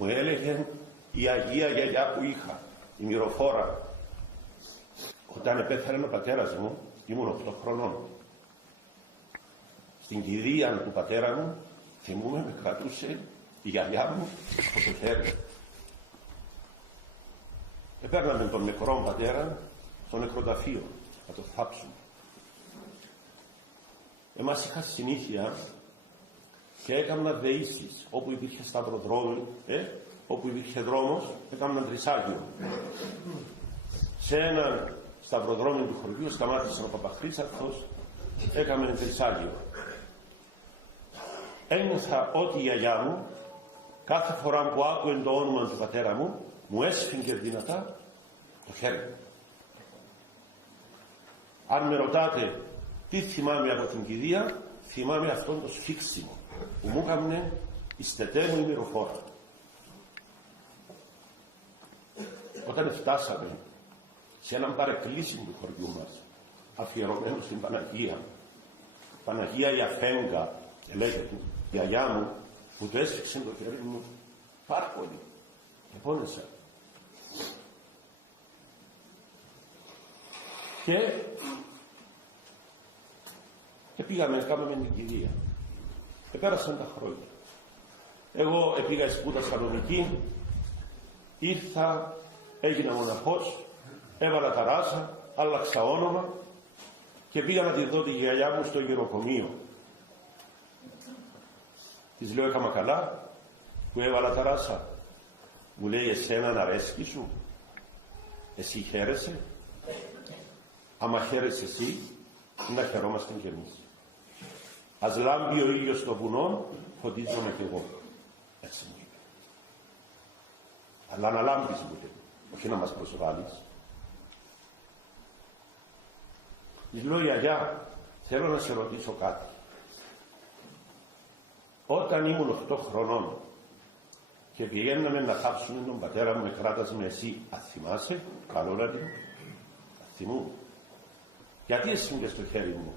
Μου έλεγε η Αγία Γιαγιά που είχα, η Μυροφόρα. Όταν πέθανε ο πατέρας μου, ήμουν 8 χρονών. Στην κηδεία του πατέρα μου, θυμούμαι, με κρατούσε η γιαγιά μου από το χέρι. Επέρναμε τον νεκρό πατέρα στο νεκροταφείο να το θάψουμε. Εμάς είχα συνήθεια και έκανα δεήσεις όπου υπήρχε σταυροδρόμι, όπου υπήρχε δρόμος, έκαναν τρισάγιο. Σε ένα σταυροδρόμι του χωριού σταμάτησε ο Παπαχρήσταθος, έκαμε τρισάγιο. Ένιωθα ότι η γιαγιά μου κάθε φορά που άκουε το όνομα του πατέρα μου μου έσφιγγε δυνατά το χέρι μου. Αν με ρωτάτε τι θυμάμαι από την κηδεία, θυμάμαι αυτόν το σφίξιμο που μου έκανε η στετέ μου η Μυροφόρα. Όταν φτάσαμε σε έναν παρεκκλήσιμο του χωριού μας, αφιερωμένο στην Παναγία η Αφέγγα, και λέγεται, η γιαγιά μου που το έσφιξε το χέρι μου πάρα πολύ και πόνεσα. Και πήγαμε, κάναμε την κηδεία. Πέρασαν τα χρόνια. Εγώ πήγα σπούδασα νομική, ήρθα, έγινα μοναχός, έβαλα ταράσα, άλλαξα όνομα και πήγα να τη δω τη γιαγιά μου στο γεροκομείο. Της λέω, έκαμα καλά που έβαλα ταράσα. Μου λέει, εσένα να αρέσκει σου, εσύ χαίρεσαι. Άμα χαίρεσαι εσύ, να χαιρόμαστε κι εμείς. Ας λάμπει ο ήλιος στο βουνό, φωτίζομαι κι εγώ. Έτσι μου είπε. Αλλά να λάμπεις, μου λέει, όχι να μας προσβάλλεις. Της λέω, γιαγιά, θέλω να σε ρωτήσω κάτι. Όταν ήμουν 8 χρονών και πηγαίναμε να θάψουμε τον πατέρα μου, με κράτας με εσύ, αθυμάσαι, καλό να την, αθυμού. Γιατί έσυγγε στο χέρι μου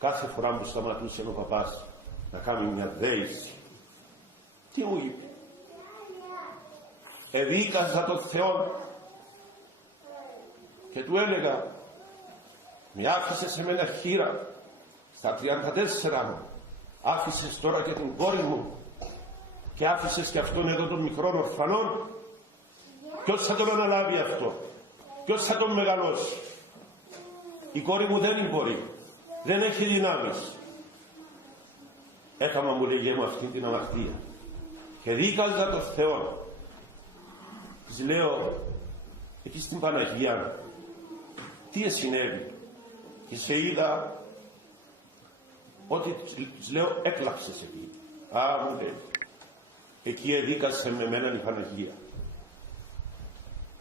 κάθε φορά που σταματούσε ο παπάς να κάνει μια δέηση? Τι μου είπε? Εδίκαζα τον Θεό και του έλεγα, με άφησες σε μένα χείρα στα 34 μου, άφησες τώρα και την κόρη μου και άφησες και αυτόν εδώ των μικρών ορφανών. Ποιος θα τον αναλάβει αυτό? Ποιος θα τον μεγαλώσει? Η κόρη μου δεν μπορεί, δεν έχει δυνάμεις. Έκαμα, μου λέγε μου, αυτή την αμαρτία και δίκαζα το Θεό. Της λέω, εκεί στην Παναγία τι συνέβη? Και σε είδα ότι, της λέω, έκλαψες εκεί. Α, μου λέει, εκεί εδίκασε με μένα η Παναγία.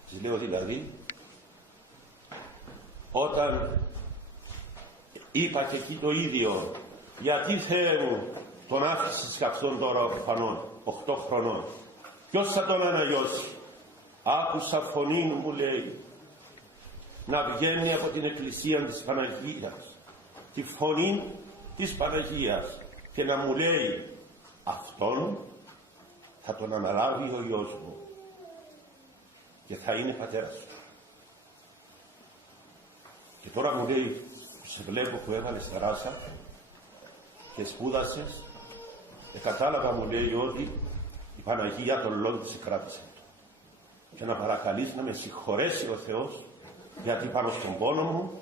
Της λέω, δηλαδή, όταν είπα και εκεί το ίδιο, γιατί Θεέ μου τον άφησες και αυτόν τώρα ορφανών, 8 χρονών, ποιος θα τον αναγιώσει? Άκουσα φωνή μου λέει, να βγαίνει από την εκκλησία της Παναγίας, τη φωνή της Παναγίας, και να μου λέει, αυτόν θα τον αναλάβει ο Υιός μου και θα είναι πατέρας σου. Και τώρα μου λέει, σε βλέπω που έβαλες ταράσα και σπούδασες, κατάλαβα, μου λέει, ότι η Παναγία τον λόγο της κράτησε και να παρακαλείς να με συγχωρέσει ο Θεός, γιατί πάνω στον πόνο μου,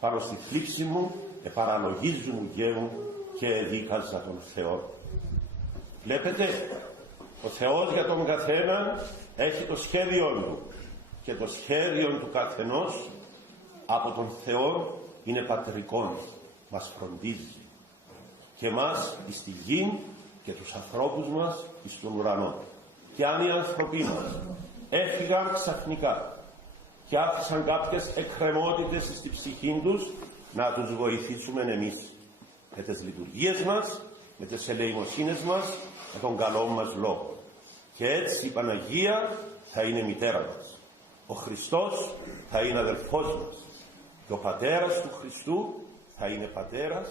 πάνω στη θλίψη μου, παραλογίζουν μου και δίκαζα τον Θεό. Βλέπετε, ο Θεός για τον καθένα έχει το σχέδιο του και το σχέδιο του καθενός από τον Θεό είναι πατρικόν, μας φροντίζει και μας εις τη γη και τους ανθρώπους μας εις τον ουρανό. Και αν οι άνθρωποι μας έφυγαν ξαφνικά και άφησαν κάποιες εκκρεμότητες στη ψυχή τους, να τους βοηθήσουμε εμείς με τις λειτουργίες μας, με τις ελεημοσύνες μας, με τον καλό μας λόγο. Και έτσι η Παναγία θα είναι μητέρα μας. Ο Χριστός θα είναι αδελφός μας. Και ο πατέρας του Χριστού θα είναι πατέρας